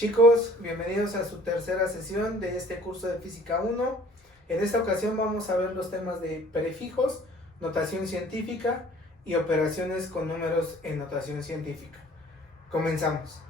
Chicos, bienvenidos a su tercera sesión de este curso de Física 1. En esta ocasión vamos a ver los temas de prefijos, notación científica y operaciones con números en notación científica. Comenzamos.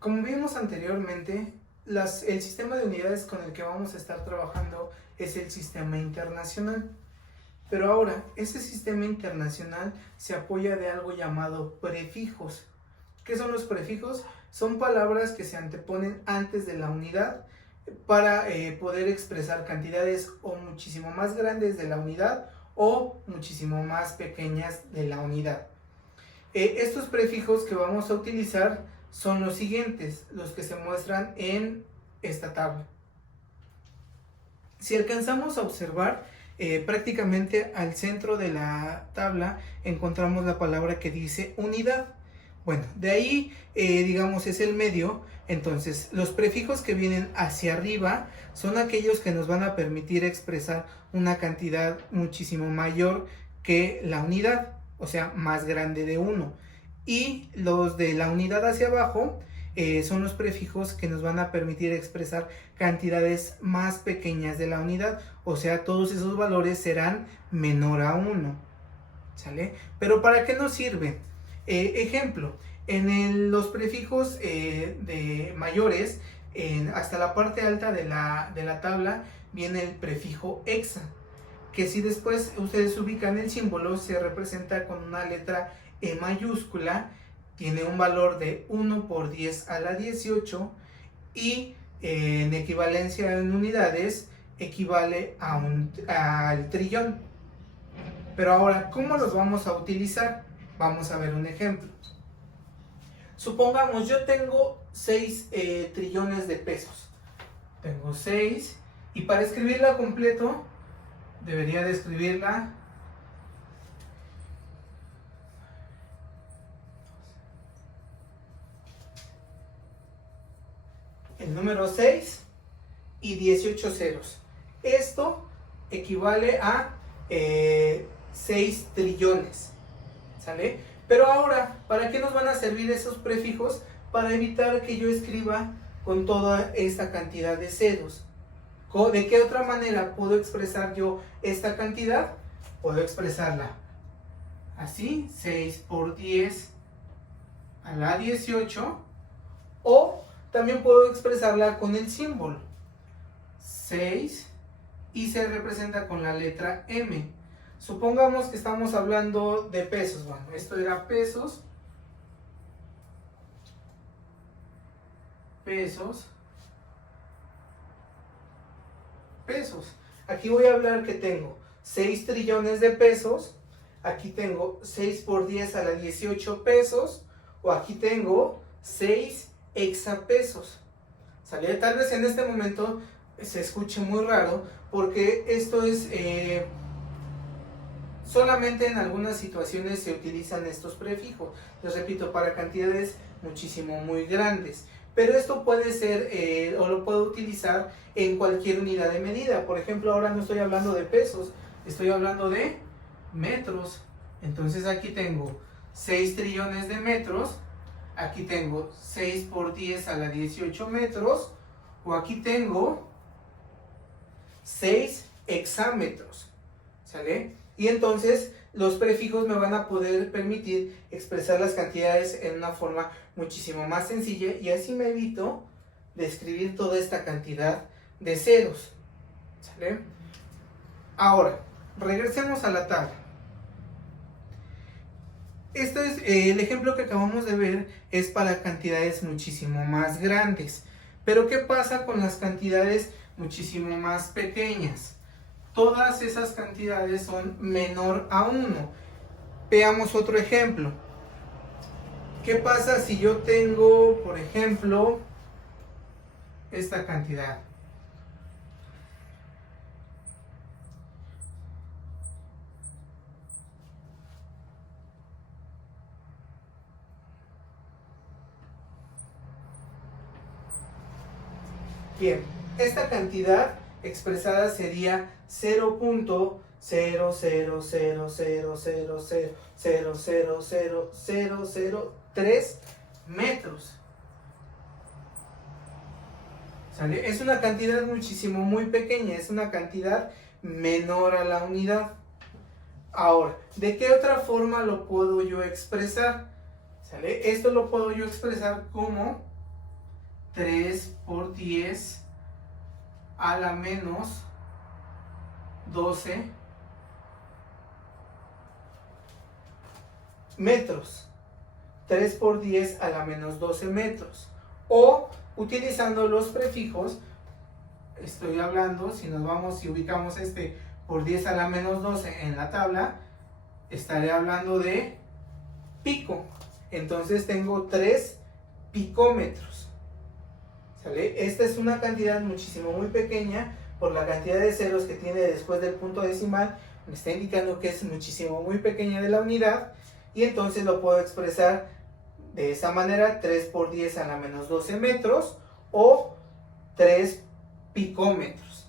Como vimos anteriormente, el sistema de unidades con el que vamos a estar trabajando es el sistema internacional. Pero ahora, ese sistema internacional se apoya de algo llamado prefijos. ¿Qué son los prefijos? Son palabras que se anteponen antes de la unidad para poder expresar cantidades o muchísimo más grandes de la unidad o muchísimo más pequeñas de la unidad. Estos prefijos que vamos a utilizar son los siguientes, los que se muestran en esta tabla. Si alcanzamos a observar, prácticamente al centro de la tabla encontramos la palabra que dice unidad. Bueno, de ahí, digamos, es el medio. Entonces, los prefijos que vienen hacia arriba son aquellos que nos van a permitir expresar una cantidad muchísimo mayor que la unidad, o sea, más grande de 1. Y los de la unidad hacia abajo son los prefijos que nos van a permitir expresar cantidades más pequeñas de la unidad, o sea, todos esos valores serán menor a 1, ¿sale? Pero ¿para qué nos sirve? Ejemplo, los prefijos de mayores, hasta la parte alta de la tabla viene el prefijo hexa, que si después ustedes ubican el símbolo, se representa con una letra E mayúscula, tiene un valor de 1 por 10 a la 18 y en equivalencia en unidades equivale al trillón. Pero ahora, ¿cómo los vamos a utilizar? Vamos a ver un ejemplo. Supongamos, yo tengo 6 trillones de pesos. Tengo 6 y para escribirla completo, debería de escribirla el número 6 y 18 ceros. Esto equivale a 6 trillones, ¿sale? Pero ahora, ¿para qué nos van a servir esos prefijos? Para evitar que yo escriba con toda esta cantidad de ceros. ¿De qué otra manera puedo expresar yo esta cantidad? Puedo expresarla así, 6 por 10 a la 18, o también puedo expresarla con el símbolo 6 y se representa con la letra M. Supongamos que estamos hablando de pesos. Bueno, esto era pesos. Pesos. Aquí voy a hablar que tengo 6 trillones de pesos. Aquí tengo 6 por 10 a la 18 pesos. O aquí tengo 6 hexapesos. ¿Sale? Tal vez en este momento se escuche muy raro porque esto es solamente en algunas situaciones se utilizan estos prefijos. Les repito, para cantidades muchísimo muy grandes. Pero esto puede ser o lo puedo utilizar en cualquier unidad de medida. Por ejemplo, ahora no estoy hablando de pesos, estoy hablando de metros. Entonces aquí tengo 6 trillones de metros. Aquí tengo 6 por 10 a la 18 metros, o aquí tengo 6 hexámetros, ¿sale? Y entonces los prefijos me van a poder permitir expresar las cantidades en una forma muchísimo más sencilla y así me evito de escribir toda esta cantidad de ceros, ¿sale? Ahora, regresemos a la tabla. Este es el ejemplo que acabamos de ver, es para cantidades muchísimo más grandes. Pero ¿qué pasa con las cantidades muchísimo más pequeñas? Todas esas cantidades son menor a 1. Veamos otro ejemplo. ¿Qué pasa si yo tengo, por ejemplo, esta cantidad? Bien, esta cantidad expresada sería 0.0000000000003 metros. ¿Sale? Es una cantidad muchísimo muy pequeña, es una cantidad menor a la unidad. Ahora, ¿de qué otra forma lo puedo yo expresar? ¿Sale? Esto lo puedo yo expresar como 3 por 10 a la menos 12 metros. 3 por 10 a la menos 12 metros. O utilizando los prefijos, estoy hablando, si nos vamos, si ubicamos este por 10 a la menos 12 en la tabla, estaré hablando de pico. Entonces tengo 3 picómetros. ¿Sale? Esta es una cantidad muchísimo muy pequeña, por la cantidad de ceros que tiene después del punto decimal, me está indicando que es muchísimo muy pequeña de la unidad, y entonces lo puedo expresar de esa manera: 3 por 10 a la menos 12 metros o 3 picómetros.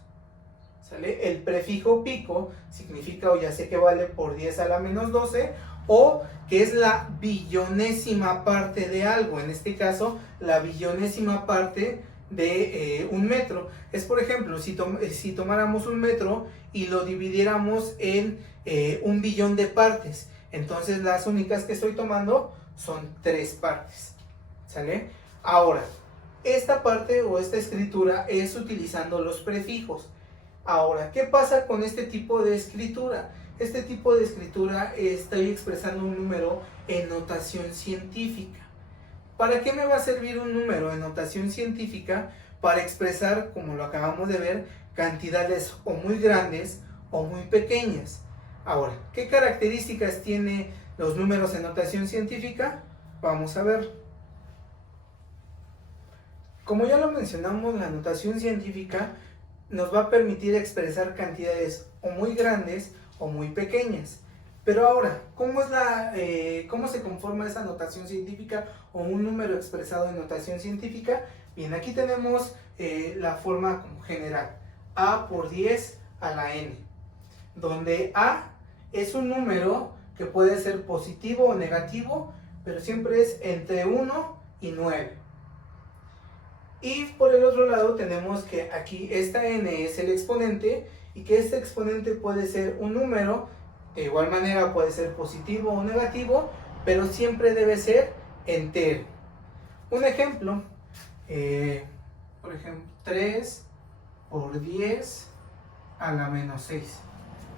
¿Sale? El prefijo pico significa, o ya sé que vale por 10 a la menos 12, o que es la billonésima parte de algo. En este caso, la billonésima parte de un metro. Es, por ejemplo, si tomáramos un metro y lo dividiéramos en 1.000.000.000 de partes, entonces las únicas que estoy tomando son 3 partes. ¿Sale? Ahora, esta parte o esta escritura es utilizando los prefijos. Ahora, ¿qué pasa con este tipo de escritura? Este tipo de escritura estoy expresando un número en notación científica. ¿Para qué me va a servir un número en notación científica? Para expresar, como lo acabamos de ver, cantidades o muy grandes o muy pequeñas. Ahora, ¿qué características tiene los números en notación científica? Vamos a ver. Como ya lo mencionamos, la notación científica nos va a permitir expresar cantidades o muy grandes o muy pequeñas. Pero ahora, ¿cómo se conforma esa notación científica o un número expresado en notación científica? Bien, aquí tenemos la forma como general: a por 10 a la n, donde a es un número que puede ser positivo o negativo, pero siempre es entre 1 y 9. Y por el otro lado tenemos que aquí esta n es el exponente, y que este exponente puede ser un número, de igual manera puede ser positivo o negativo, pero siempre debe ser entero. Un ejemplo, por ejemplo, 3 por 10 a la menos 6.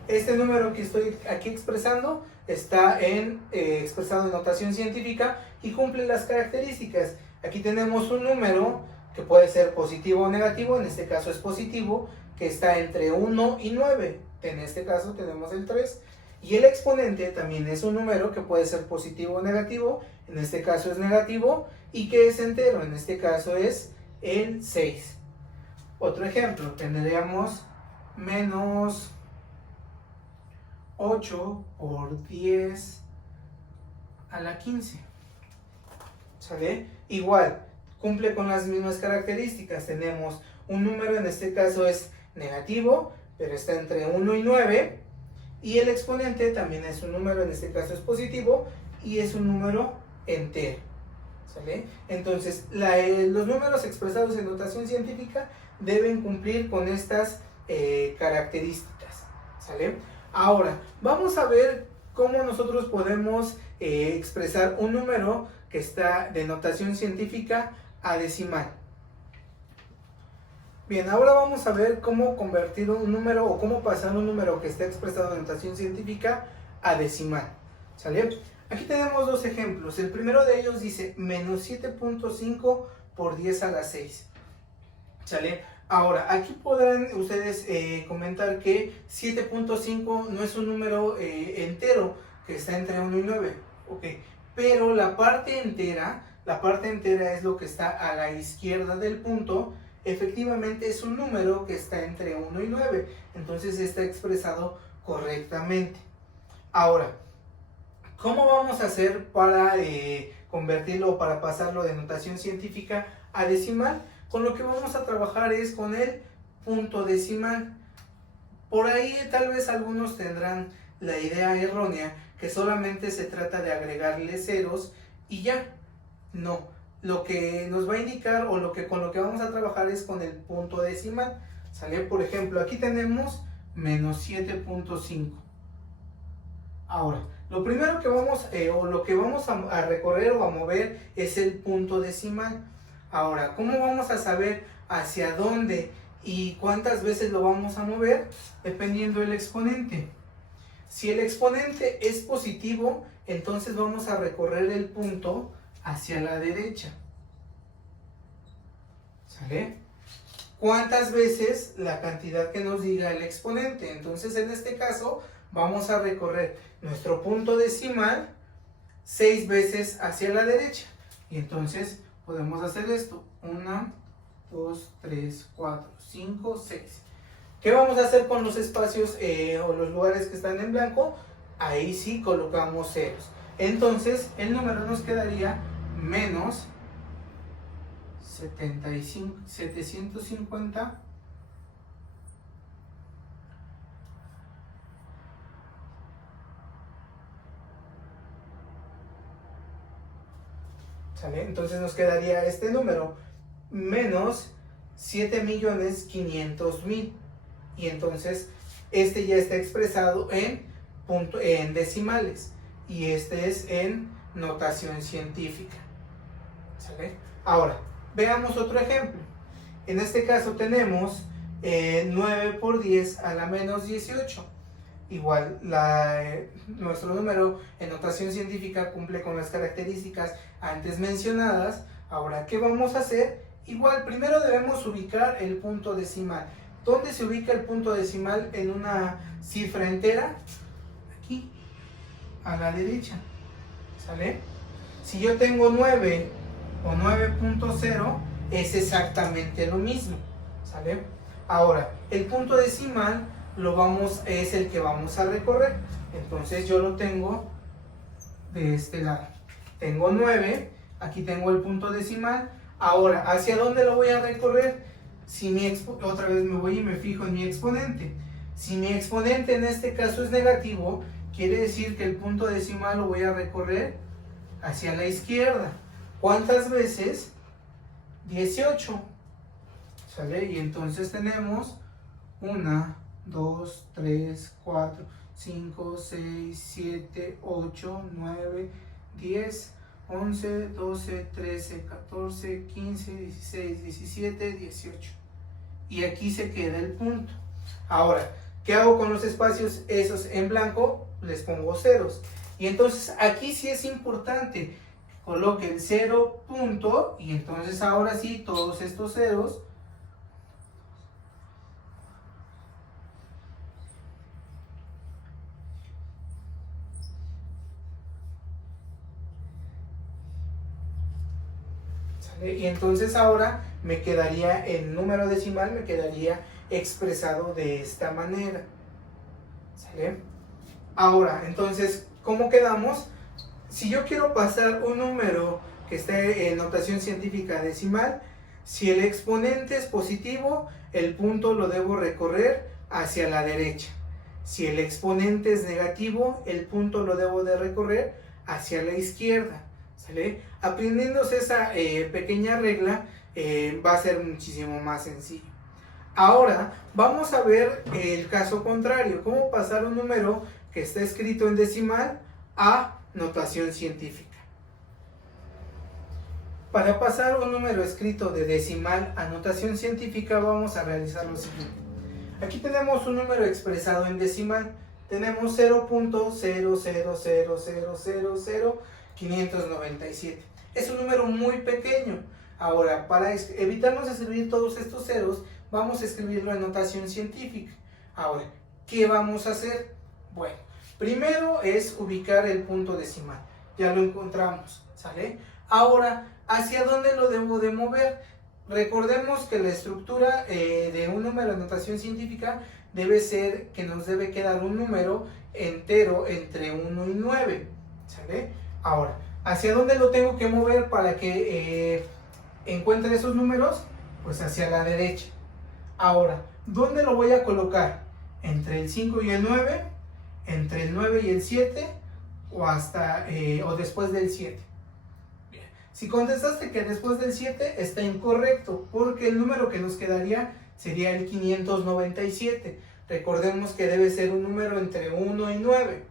Este número que estoy aquí expresando está expresado en notación científica y cumple las características. Aquí tenemos un número que puede ser positivo o negativo, en este caso es positivo, que está entre 1 y 9, en este caso tenemos el 3, y el exponente también es un número que puede ser positivo o negativo, en este caso es negativo, y que es entero, en este caso es el 6. Otro ejemplo, tendríamos menos 8 por 10 a la 15. ¿Sale? Igual, cumple con las mismas características. Tenemos un número, en este caso es negativo, pero está entre 1 y 9. Y el exponente también es un número, en este caso es positivo, y es un número entero. ¿Sale? Entonces, los números expresados en notación científica deben cumplir con estas características. ¿Sale? Ahora, vamos a ver cómo nosotros podemos expresar un número que está de notación científica a decimal. Bien, ahora vamos a ver cómo convertir un número o cómo pasar un número que está expresado en notación científica a decimal. ¿Sale? Aquí tenemos dos ejemplos. El primero de ellos dice menos 7.5 por 10 a la 6. ¿Sale? Ahora, aquí podrán ustedes comentar que 7.5 no es un número entero, que está entre 1 y 9. Okay. Pero la parte entera es lo que está a la izquierda del punto. Efectivamente es un número que está entre 1 y 9, entonces está expresado correctamente. Ahora, ¿cómo vamos a hacer para convertirlo o para pasarlo de notación científica a decimal? con lo que vamos a trabajar es con el punto decimal. Por ahí tal vez algunos tendrán la idea errónea que solamente se trata de agregarle ceros y ya. No, lo que nos va a indicar o con lo que vamos a trabajar es con el punto decimal. ¿Sale? Por ejemplo, aquí tenemos menos 7.5. Ahora, lo primero que vamos lo que vamos a recorrer o a mover es el punto decimal. Ahora, ¿cómo vamos a saber hacia dónde y cuántas veces lo vamos a mover? Dependiendo del exponente. Si el exponente es positivo, entonces vamos a recorrer el punto hacia la derecha. ¿Sale? ¿Cuántas veces? La cantidad que nos diga el exponente. Entonces, en este caso, vamos a recorrer nuestro punto decimal 6 veces hacia la derecha. Y entonces podemos hacer esto. 1, 2, 3, 4, 5, 6. ¿Qué vamos a hacer con los espacios o los lugares que están en blanco? Ahí sí colocamos ceros. Entonces el número nos quedaría menos 750 ¿sale? Entonces nos quedaría este número menos 7.500.000 y entonces este ya está expresado en decimales y este es en notación científica. ¿Sale? Ahora, veamos otro ejemplo. En este caso tenemos 9 por 10 a la menos 18. Igual, nuestro número en notación científica cumple con las características antes mencionadas. Ahora, ¿qué vamos a hacer? Igual, primero debemos ubicar el punto decimal. ¿Dónde se ubica el punto decimal en una cifra entera? Aquí, a la derecha. ¿Sale? Si yo tengo 9 o 9.0, es exactamente lo mismo. ¿Sale? Ahora, el punto decimal es el que vamos a recorrer. Entonces yo lo tengo de este lado. Tengo 9, aquí tengo el punto decimal. Ahora, ¿hacia dónde lo voy a recorrer? Otra vez me voy y me fijo en mi exponente. Si mi exponente en este caso es negativo, quiere decir que el punto decimal lo voy a recorrer hacia la izquierda. ¿Cuántas veces? 18. ¿Sale? Y entonces tenemos 1, 2, 3, 4, 5, 6, 7, 8, 9, 10, 11, 12, 13, 14, 15, 16, 17, 18. Y aquí se queda el punto. Ahora, ¿qué hago con los espacios esos en blanco? Les pongo ceros. Y entonces aquí sí es importante que coloque el 0 punto y entonces ahora sí todos estos ceros y entonces ahora me quedaría el número decimal, me quedaría expresado de esta manera. ¿Sale? Ahora, entonces, ¿cómo quedamos? Si yo quiero pasar un número que esté en notación científica decimal, si el exponente es positivo, el punto lo debo recorrer hacia la derecha. Si el exponente es negativo, el punto lo debo de recorrer hacia la izquierda. ¿Sale? Aprendiéndose esa pequeña regla va a ser muchísimo más sencillo. Ahora vamos a ver el caso contrario, cómo pasar un número que está escrito en decimal a notación científica. Para pasar un número escrito de decimal a notación científica vamos a realizar lo siguiente. Aquí tenemos un número expresado en decimal, tenemos 0.000000597. Es un número muy pequeño. Ahora, para evitarnos escribir todos estos ceros, vamos a escribirlo en notación científica. Ahora, ¿qué vamos a hacer? Bueno, primero es ubicar el punto decimal. Ya lo encontramos, ¿sale? Ahora, ¿hacia dónde lo debo de mover? Recordemos que la estructura de un número en notación científica debe ser que nos debe quedar un número entero entre 1 y 9, ¿sale? Ahora, ¿hacia dónde lo tengo que mover para que encuentre esos números? Pues hacia la derecha. Ahora, ¿dónde lo voy a colocar? ¿Entre el 5 y el 9? ¿Entre el 9 y el 7? ¿O después del 7? Bien. Si contestaste que después del 7, está incorrecto, porque el número que nos quedaría sería el 597. Recordemos que debe ser un número entre 1 y 9.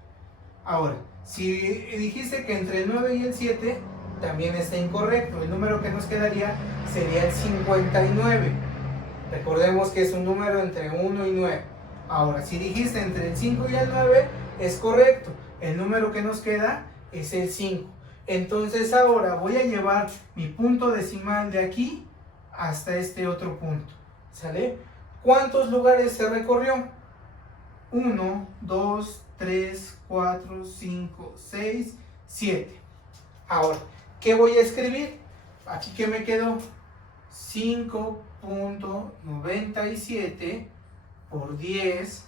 Ahora, si dijiste que entre el 9 y el 7, también está incorrecto. El número que nos quedaría sería el 59. Recordemos que es un número entre 1 y 9. Ahora, si dijiste entre el 5 y el 9, es correcto. El número que nos queda es el 5. Entonces ahora voy a llevar mi punto decimal de aquí hasta este otro punto. ¿Sale? ¿Cuántos lugares se recorrió? 1, 2, 3, 4, 5, 6, 7. Ahora, ¿qué voy a escribir? Aquí que me quedó 5.97 por 10.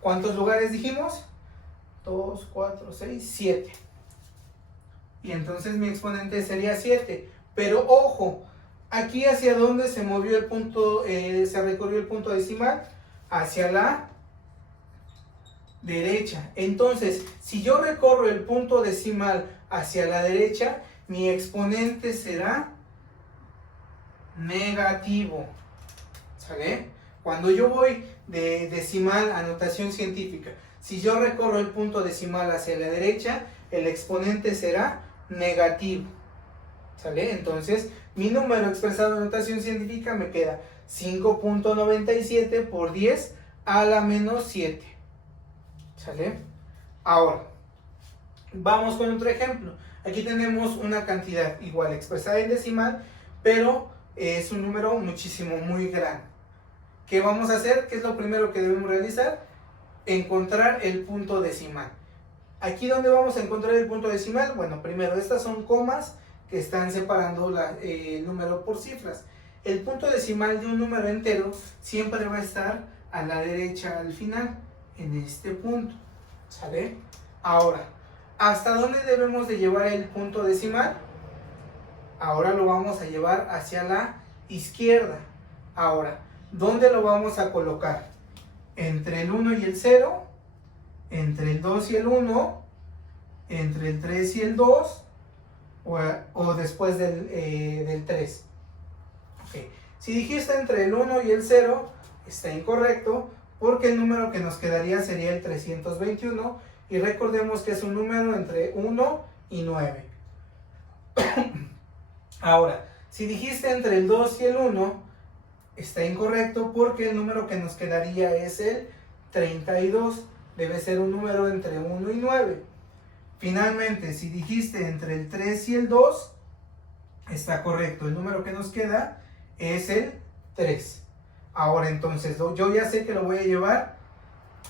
¿Cuántos lugares dijimos? 2, 4, 6, 7. Y entonces mi exponente sería 7. Pero ojo, aquí hacia dónde se movió el punto, se recorrió el punto decimal, hacia la derecha. Entonces, si yo recorro el punto decimal hacia la derecha, mi exponente será negativo. ¿Sale? Cuando yo voy de decimal a notación científica, si yo recorro el punto decimal hacia la derecha, el exponente será negativo. ¿Sale? Entonces, mi número expresado en notación científica me queda 5.97 por 10 a la menos 7. ¿Sale? Ahora, vamos con otro ejemplo. Aquí tenemos una cantidad igual expresada en decimal, pero es un número muy grande. ¿Qué vamos a hacer? ¿Qué es lo primero que debemos realizar? Encontrar el punto decimal. ¿Aquí dónde vamos a encontrar el punto decimal? Bueno, primero, estas son comas que están separando el número por cifras. El punto decimal de un número entero siempre va a estar a la derecha al final, en este punto. ¿Sale? Ahora, ¿hasta dónde debemos de llevar el punto decimal? Ahora lo vamos a llevar hacia la izquierda. Ahora, ¿dónde lo vamos a colocar? ¿Entre el 1 y el 0? ¿Entre el 2 y el 1? ¿Entre el 3 y el 2? ¿O después del 3? Okay. Si dijiste entre el 1 y el 0, está incorrecto, porque el número que nos quedaría sería el 321, y recordemos que es un número entre 1 y 9. Ahora, si dijiste entre el 2 y el 1, está incorrecto, porque el número que nos quedaría es el 32. Debe ser un número entre 1 y 9. Finalmente, si dijiste entre el 3 y el 2, está correcto. El número que nos queda es el 3. Ahora entonces, yo ya sé que lo voy a llevar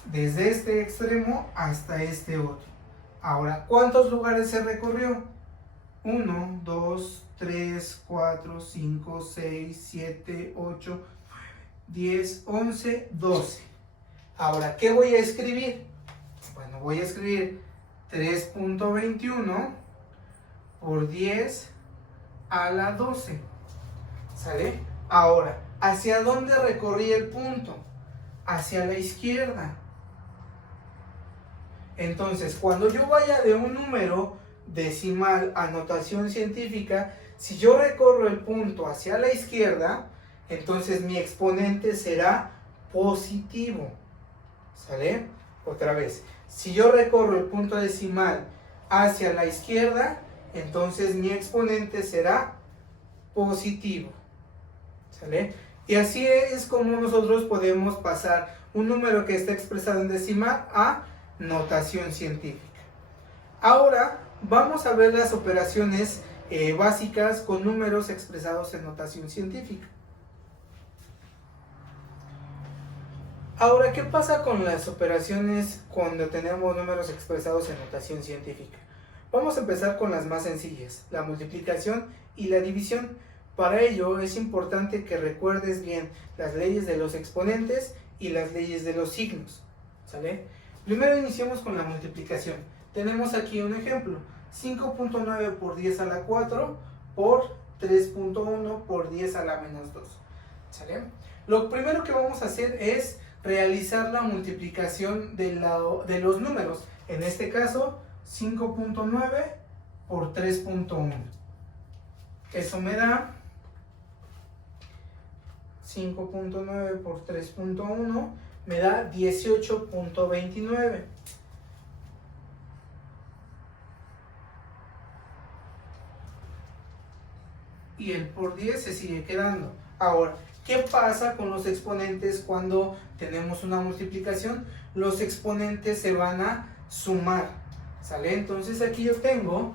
desde este extremo hasta este otro. Ahora, ¿cuántos lugares se recorrió? 1, 2, 3, 4, 5, 6, 7, 8, 9, 10, 11, 12. Ahora, ¿qué voy a escribir? Bueno, voy a escribir 3.21 por 10 a la 12. ¿Sale? Ahora, ¿hacia dónde recorrí el punto? Hacia la izquierda. Entonces, cuando yo vaya de un número decimal a notación científica, si yo recorro el punto hacia la izquierda, entonces mi exponente será positivo. ¿Sale? Otra vez, si yo recorro el punto decimal hacia la izquierda, entonces mi exponente será positivo. ¿Sale? Y así es como nosotros podemos pasar un número que está expresado en decimal a notación científica. Ahora vamos a ver las operaciones básicas con números expresados en notación científica. Ahora, ¿qué pasa con las operaciones cuando tenemos números expresados en notación científica? Vamos a empezar con las más sencillas, la multiplicación y la división. Para ello es importante que recuerdes bien las leyes de los exponentes y las leyes de los signos. ¿Sale? Primero iniciamos con la multiplicación. Tenemos aquí un ejemplo, 5.9 por 10 a la 4 por 3.1 por 10 a la menos 2. ¿Sale? Lo primero que vamos a hacer es realizar la multiplicación de los números. En este caso, 5.9 por 3.1. Eso me da 5.9 por 3.1, me da 18.29. Y el por 10 se sigue quedando. Ahora, ¿qué pasa con los exponentes cuando tenemos una multiplicación? Los exponentes se van a sumar, ¿sale? Entonces aquí yo tengo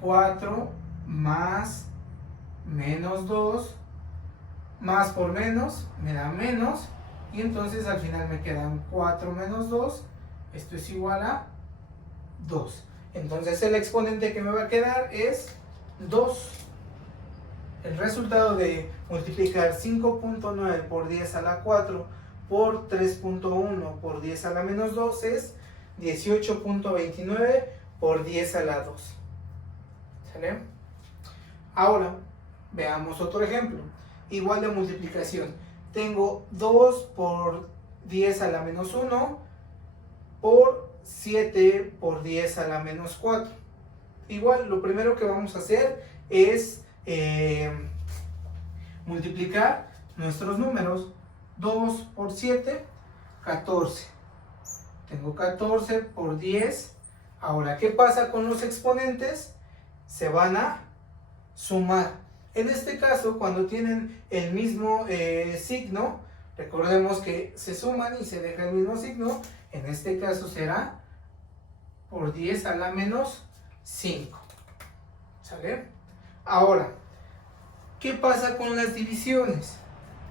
4 más menos 2, más por menos me da menos, y entonces al final me quedan 4 menos 2, esto es igual a 2. Entonces el exponente que me va a quedar es 2. El resultado de multiplicar 5.9 por 10 a la 4 por 3.1 por 10 a la menos 2 es 18.29 por 10 a la 2. ¿Sale? Ahora, veamos otro ejemplo. Igual de multiplicación. Tengo 2 por 10 a la menos 1 por 7 por 10 a la menos 4. Igual, lo primero que vamos a hacer es multiplicar nuestros números. 2 por 7, 14. Tengo 14 por 10. Ahora, ¿qué pasa con los exponentes? Se van a sumar. En este caso, cuando tienen el mismo signo, recordemos que se suman y se deja el mismo signo. En este caso será por 10 a la menos 5. ¿Sale? Ahora, ¿qué pasa con las divisiones?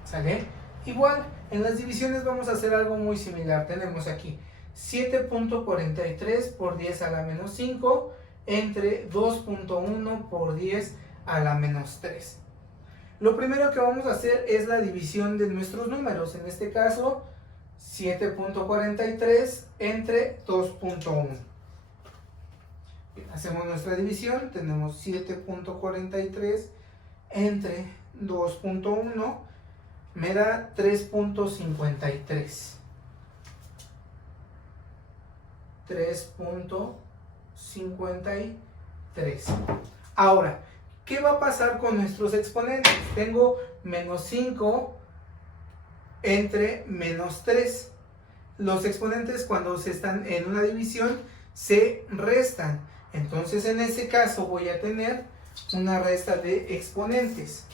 ¿Sale? Igual, en las divisiones vamos a hacer algo muy similar. Tenemos aquí 7.43 por 10 a la menos 5 entre 2.1 por 10 a la menos 3. Lo primero que vamos a hacer es la división de nuestros números. En este caso, 7.43 entre 2.1. Hacemos nuestra división. Tenemos 7.43 entre 2.1. Me da 3.53. 3.53. Ahora, ¿qué va a pasar con nuestros exponentes? Tengo menos 5 entre menos 3. Los exponentes, cuando se están en una división, se restan. Entonces, en ese caso voy a tener una resta de exponentes.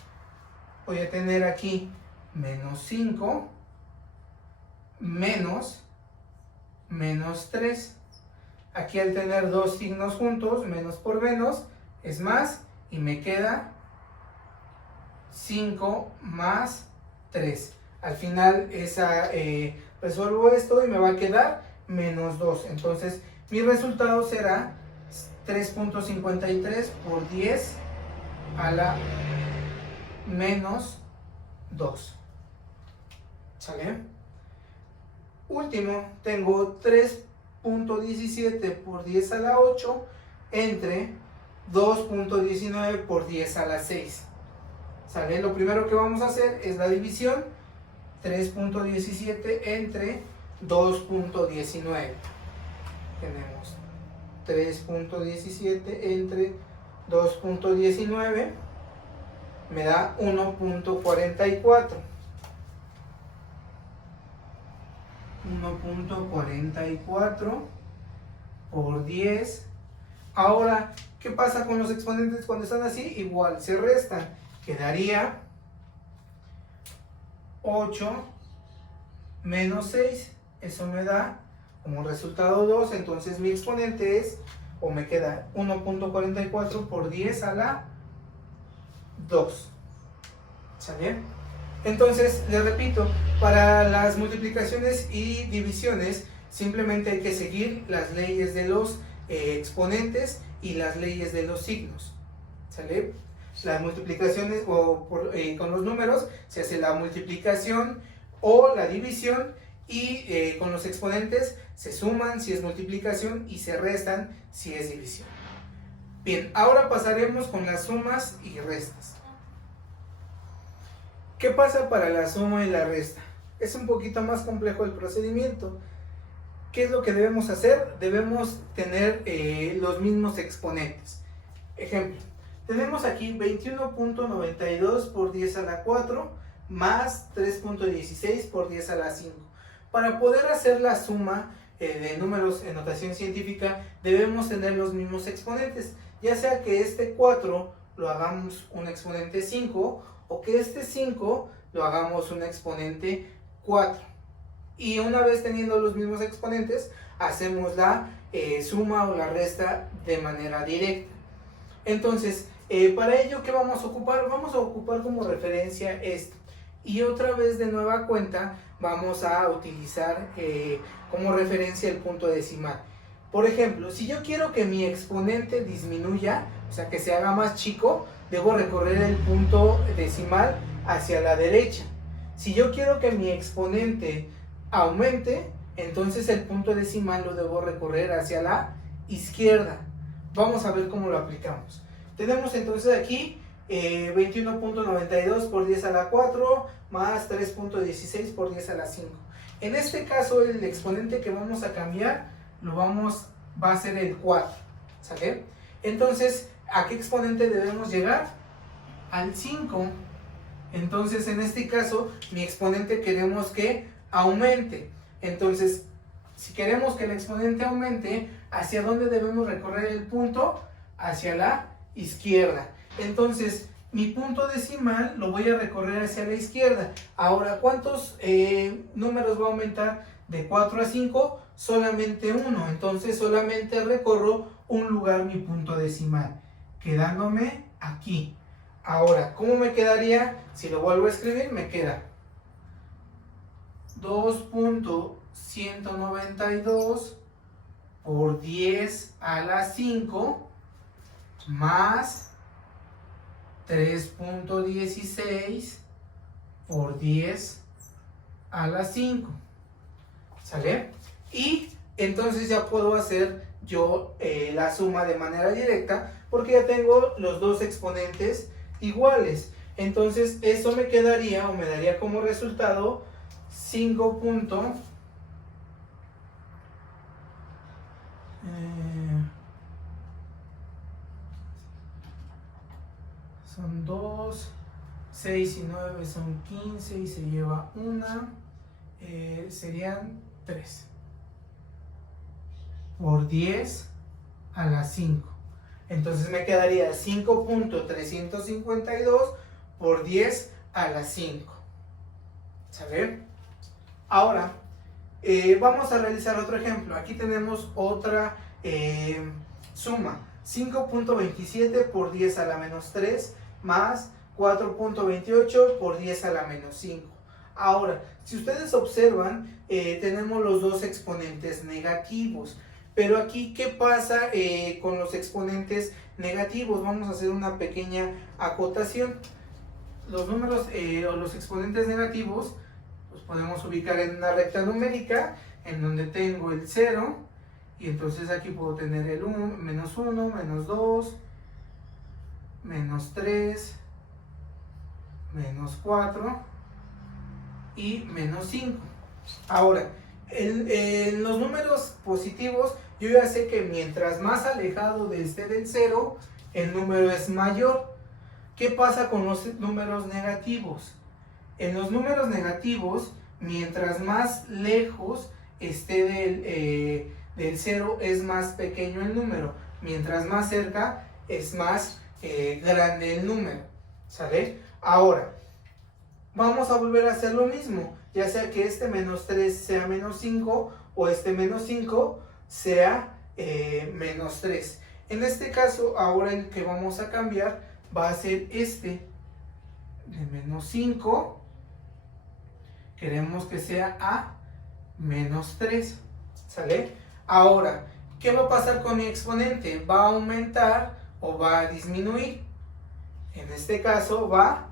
Voy a tener aquí menos 5 menos 3. Aquí, al tener dos signos juntos, menos por menos es más, y me queda 5 más 3. Al final resuelvo esto y me va a quedar menos 2. Entonces mi resultado será 3.53 por 10 a la menos 2. ¿Sale? Último, tengo 3.17 por 10 a la 8 entre 2.19 por 10 a la 6. ¿Sale? Lo primero que vamos a hacer es la división. 3.17 entre 2.19. Tenemos 3.17 entre 2.19. Me da 1.44. 1.44 por 10. Ahora, ¿qué pasa con los exponentes cuando están así? Igual se restan. Quedaría 8 menos 6. Eso me da como resultado 2. Entonces mi exponente es, o me queda 1.44 por 10 a la 2. ¿Sale? Entonces, les repito, para las multiplicaciones y divisiones simplemente hay que seguir las leyes de los exponentes y las leyes de los signos. ¿Sale? Las multiplicaciones con los números se hace la multiplicación o la división, y con los exponentes se suman si es multiplicación y se restan si es división. Bien, ahora pasaremos con las sumas y restas. ¿Qué pasa para la suma y la resta? Es un poquito más complejo el procedimiento. ¿Qué es lo que debemos hacer? Debemos tener los mismos exponentes. Ejemplo, tenemos aquí 21.92 por 10 a la 4 más 3.16 por 10 a la 5. Para poder hacer la suma de números en notación científica, debemos tener los mismos exponentes, ya sea que este 4 lo hagamos un exponente 5 o que este 5 lo hagamos un exponente 4. Y una vez teniendo los mismos exponentes, hacemos la suma o la resta de manera directa. Entonces, para ello, ¿qué vamos a ocupar? Vamos a ocupar como referencia esto. Y otra vez de nueva cuenta, vamos a utilizar como referencia el punto decimal. Por ejemplo, si yo quiero que mi exponente disminuya, o sea, que se haga más chico, debo recorrer el punto decimal hacia la derecha. Si yo quiero que mi exponente aumente, entonces el punto decimal lo debo recorrer hacia la izquierda. Vamos a ver cómo lo aplicamos. Tenemos entonces aquí 21.92 por 10 a la 4 más 3.16 por 10 a la 5. En este caso el exponente que vamos a cambiar va a ser el 4, ¿sale? Entonces, ¿a qué exponente debemos llegar? Al 5. Entonces, en este caso, mi exponente queremos que aumente. Entonces, si queremos que el exponente aumente, ¿hacia dónde debemos recorrer el punto? Hacia la izquierda. Entonces, mi punto decimal lo voy a recorrer hacia la izquierda. Ahora, ¿cuántos números va a aumentar de 4 a 5? Solamente uno. Entonces, solamente recorro un lugar mi punto decimal, quedándome aquí. Ahora, ¿cómo me quedaría? Si lo vuelvo a escribir, me queda 2.192 por 10 a la 5 más 3.16 por 10 a la 5. ¿Sale? Y entonces ya puedo hacer yo la suma de manera directa porque ya tengo los dos exponentes iguales. Entonces eso me quedaría o me daría como resultado 5. Son 2, 6 y 9 son 15 y se lleva una, serían 3 por 10 a la 5. Entonces me quedaría 5.352 por 10 a la 5. ¿Sale? Ahora, vamos a realizar otro ejemplo. Aquí tenemos otra suma. 5.27 por 10 a la menos 3 más 4.28 por 10 a la menos 5. Ahora, si ustedes observan, tenemos los dos exponentes negativos. Pero aquí, ¿qué pasa con los exponentes negativos? Vamos a hacer una pequeña acotación. Los números o los exponentes negativos los podemos ubicar en una recta numérica en donde tengo el 0 y entonces aquí puedo tener el 1, menos 1, menos 2, menos 3, menos 4 y menos 5. Ahora, en los números positivos yo ya sé que mientras más alejado esté del 0, el número es mayor. ¿Qué pasa con los números negativos? En los números negativos, mientras más lejos esté del 0, es más pequeño el número. Mientras más cerca, es más grande el número. ¿Sale? Ahora, vamos a volver a hacer lo mismo. Ya sea que este menos 3 sea menos 5 o este menos 5 sea menos 3. En este caso, ahora el que vamos a cambiar va a ser este de menos 5. Queremos que sea a menos 3. ¿Sale? Ahora, ¿qué va a pasar con mi exponente? ¿Va a aumentar o va a disminuir? En este caso va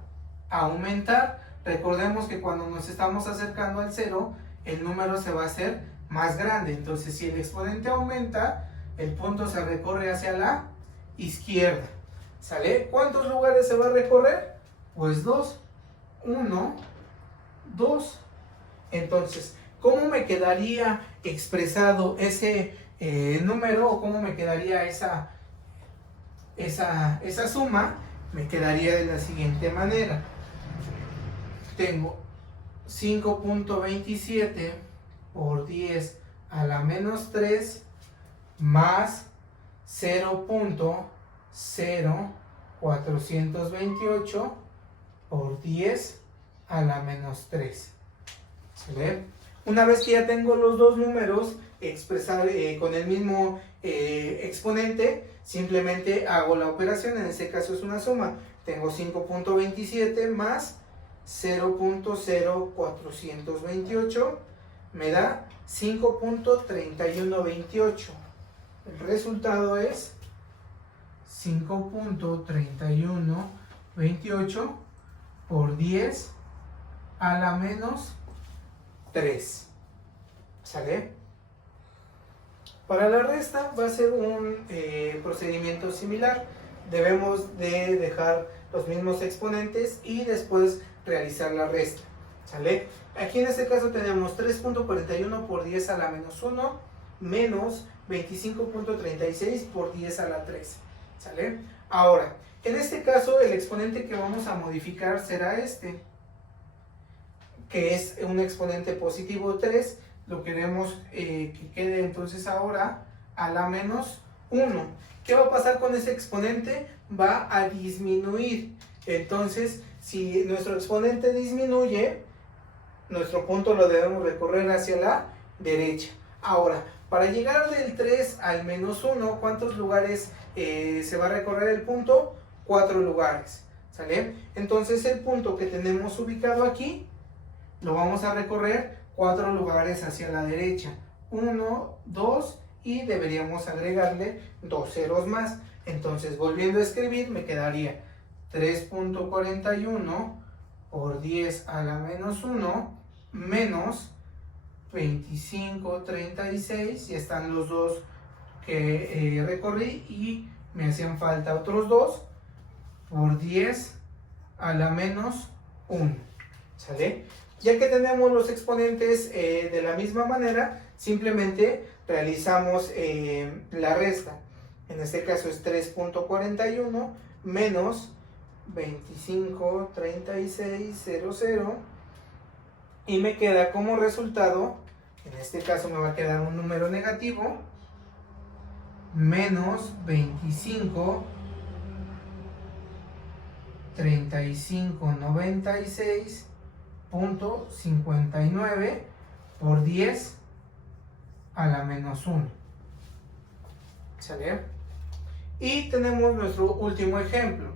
a aumentar. Recordemos que cuando nos estamos acercando al 0, el número se va a hacer más grande. Entonces, si el exponente aumenta, el punto se recorre hacia la izquierda. ¿Sale? ¿Cuántos lugares se va a recorrer? Pues 2. 1, 2. Entonces, ¿cómo me quedaría expresado ese número o cómo me quedaría esa suma? Me quedaría de la siguiente manera. Tengo 5.27 por 10 a la menos 3 más 0.0428 por 10 a la menos 3. ¿Vale? Una vez que ya tengo los dos números expresar con el mismo exponente, simplemente hago la operación. En este caso es una suma. Tengo 5.27 más 0.0428 me da 5.3128. El resultado es 5.3128 por 10 a la menos 3. ¿Sale? Para la resta va a ser un procedimiento similar. Debemos de dejar los mismos exponentes y después realizar la resta. ¿Sale? Aquí en este caso tenemos 3.41 por 10 a la menos 1 menos 25.36 por 10 a la 3. ¿Sale? Ahora, en este caso el exponente que vamos a modificar será este, que es un exponente positivo 3. Lo queremos que quede entonces ahora a la menos 1. ¿Qué va a pasar con ese exponente? Va a disminuir. Entonces, si nuestro exponente disminuye, nuestro punto lo debemos recorrer hacia la derecha. Ahora, para llegar del 3 al menos 1, ¿cuántos lugares se va a recorrer el punto? 4 lugares. ¿Sale? Entonces el punto que tenemos ubicado aquí, lo vamos a recorrer 4 lugares hacia la derecha. 1, 2 y deberíamos agregarle 2 ceros más. Entonces, volviendo a escribir, me quedaría 3.41 por 10 a la menos 1 menos 25.36, y están los dos que recorrí y me hacían falta otros dos, por 10 a la menos 1. ¿Sale? Ya que tenemos los exponentes de la misma manera, simplemente realizamos la resta. En este caso es 3.41 menos 25.3600 y me queda como resultado, en este caso me va a quedar un número negativo, menos 25.3596.59 por 10 a la menos 1. ¿Sale? Y tenemos nuestro último ejemplo.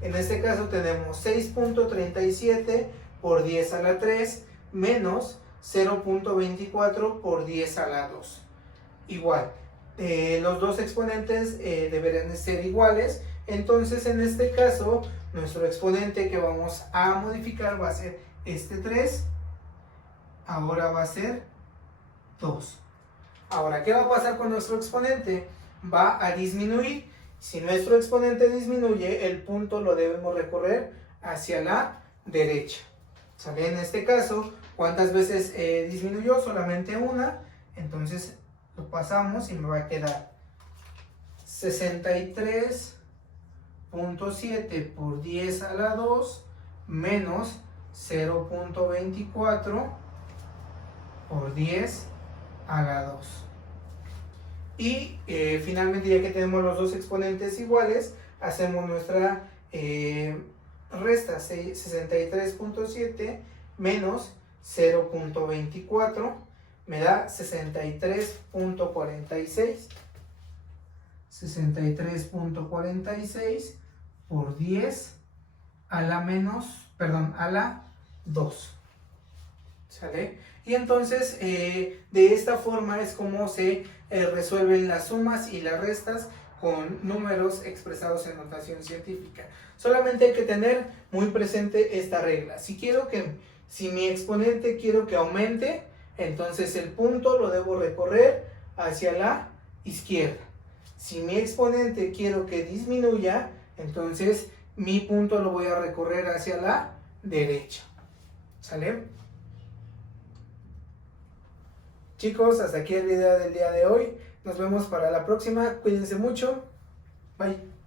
En este caso tenemos 6.37 por 10 a la 3 menos 0.24 por 10 a la 2. Igual, los dos exponentes deberán ser iguales. Entonces, en este caso, nuestro exponente que vamos a modificar va a ser este 3. Ahora va a ser 2. Ahora, ¿qué va a pasar con nuestro exponente? Va a disminuir. Si nuestro exponente disminuye, el punto lo debemos recorrer hacia la derecha. ¿Sale? En este caso, ¿cuántas veces disminuyó? Solamente una. Entonces lo pasamos y me va a quedar 63.7 por 10 a la 2 menos 0.24 por 10 a la 2. Y finalmente, ya que tenemos los dos exponentes iguales, hacemos nuestra resta. 63.7 menos 0.24 me da 63.46. 63.46 por 10 a la a la 2. ¿Sale? Y entonces de esta forma es como se resuelven las sumas y las restas con números expresados en notación científica. Solamente hay que tener muy presente esta regla. Si mi exponente quiero que aumente, entonces el punto lo debo recorrer hacia la izquierda. Si mi exponente quiero que disminuya, entonces mi punto lo voy a recorrer hacia la derecha. ¿Sale? Chicos, hasta aquí el video del día de hoy. Nos vemos para la próxima. Cuídense mucho. Bye.